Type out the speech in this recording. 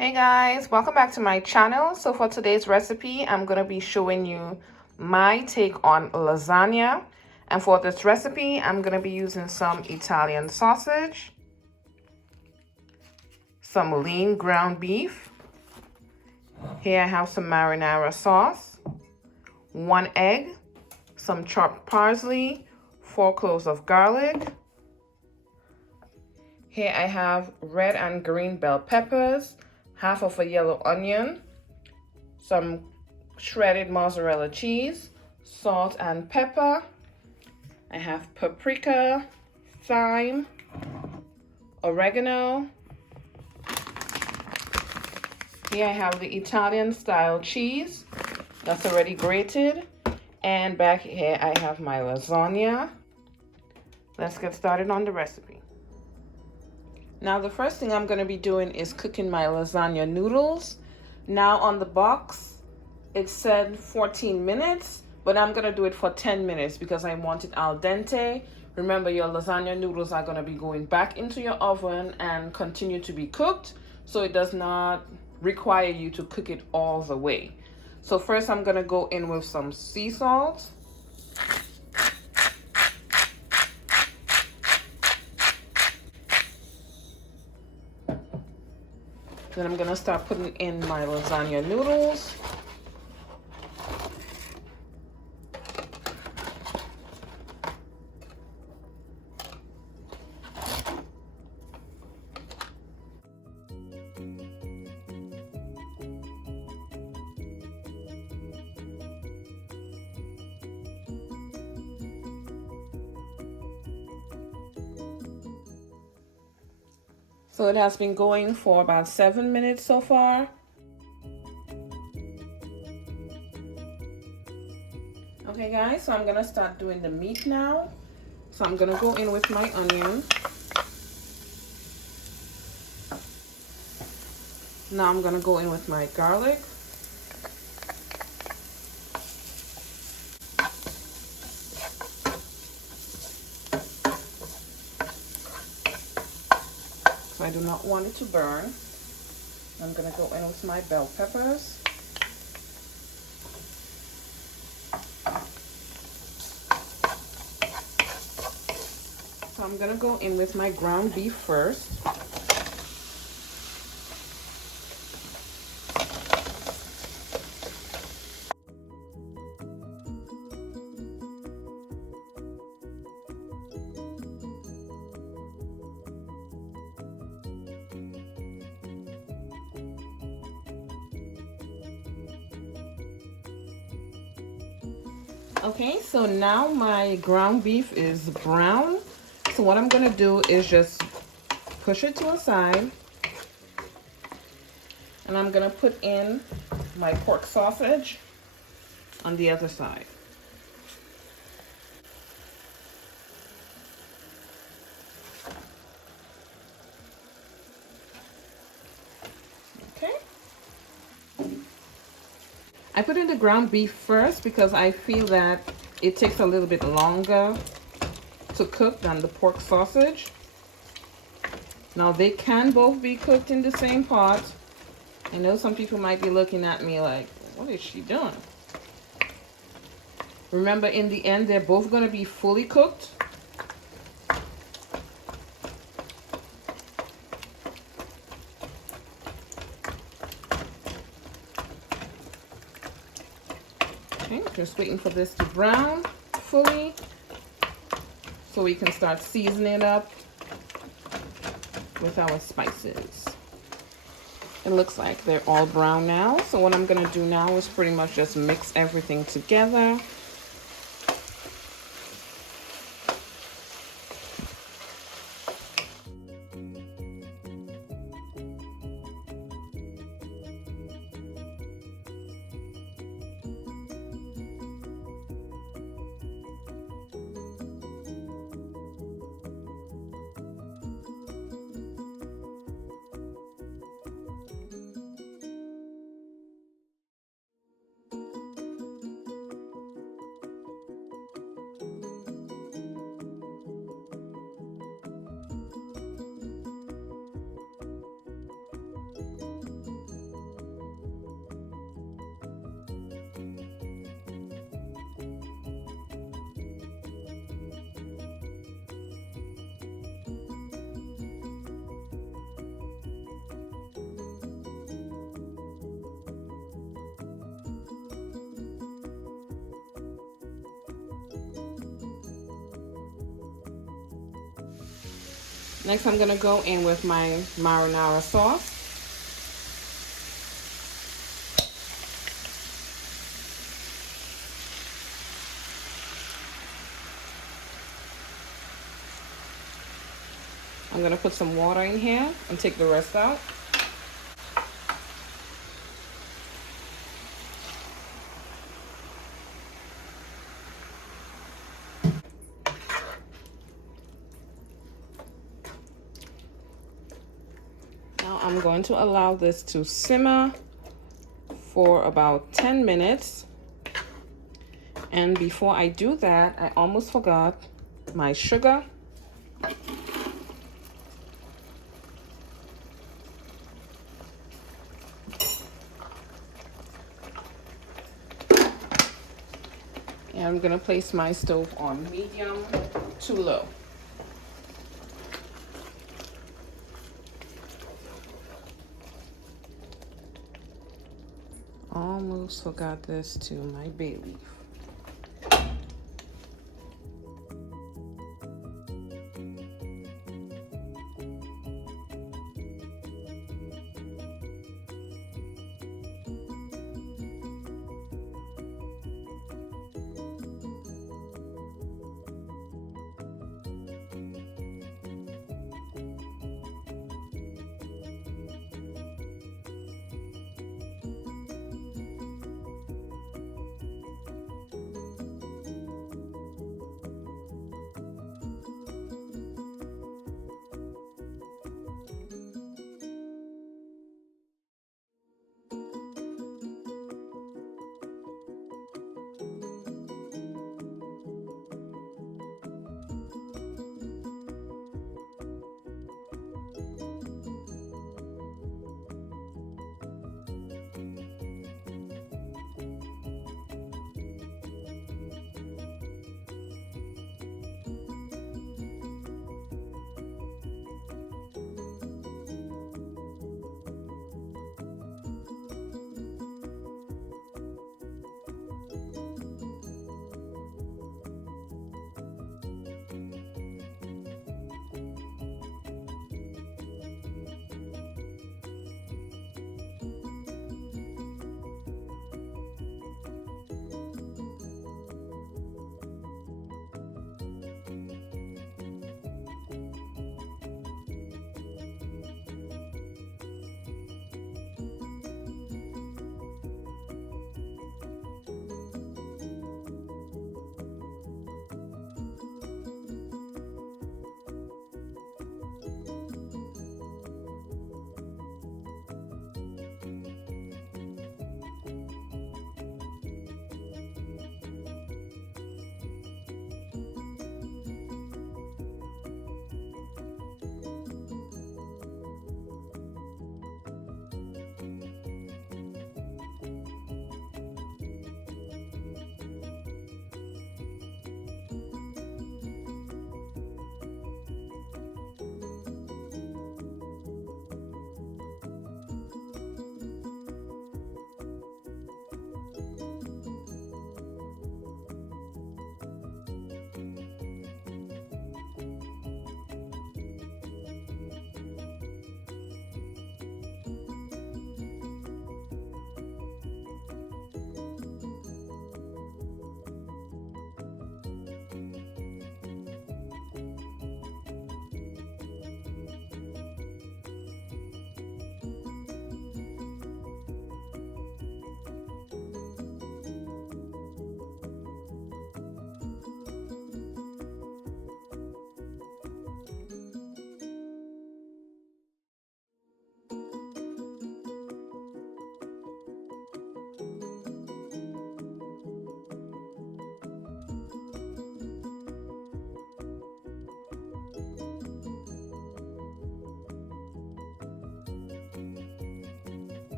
Hey guys, welcome back to my channel. So for today's recipe, I'm going to be showing you my take on lasagna. And for this recipe, I'm going to be using some Italian sausage, some lean ground beef. Here I have some marinara sauce, 1 egg, some chopped parsley, 4 cloves of garlic. Here I have red and green bell peppers, half of a yellow onion, some shredded mozzarella cheese, salt and pepper. I have paprika, thyme, oregano. Here I have the Italian style cheese that's already grated. And back here I have my lasagna. Let's get started on the recipe. Now the first thing I'm going to be doing is cooking my lasagna noodles. Now on the box it said 14 minutes, but I'm going to do it for 10 minutes because I want it al dente. Remember, your lasagna noodles are going to be going back into your oven and continue to be cooked, so it does not require you to cook it all the way. So first I'm going to go in with some sea salt. Then I'm gonna start putting in my lasagna noodles. So it has been going for about 7 minutes so far. Okay guys, so I'm gonna start doing the meat now. So I'm gonna go in with my onion. Now I'm gonna go in with my garlic. So I do not want it to burn. I'm gonna go in with my bell peppers. So I'm gonna go in with my ground beef first. Okay, so now my ground beef is brown. So what I'm gonna do is just push it to a side, and I'm gonna put in my pork sausage on the other side. Okay. I put in the ground beef first because I feel that it takes a little bit longer to cook than the pork sausage. Now they can both be cooked in the same pot. I know some people might be looking at me like, what is she doing? Remember, in the end, they're both going to be fully cooked. Okay, just waiting for this to brown fully so we can start seasoning it up with our spices. It looks like they're all brown now. So what I'm gonna do now is pretty much just mix everything together. Next, I'm gonna go in with my marinara sauce. I'm gonna put some water in here and take the rest out. Now I'm going to allow this to simmer for about 10 minutes. And before I do that, I almost forgot my sugar. And I'm gonna place my stove on medium to low. Almost forgot this to my bay leaf.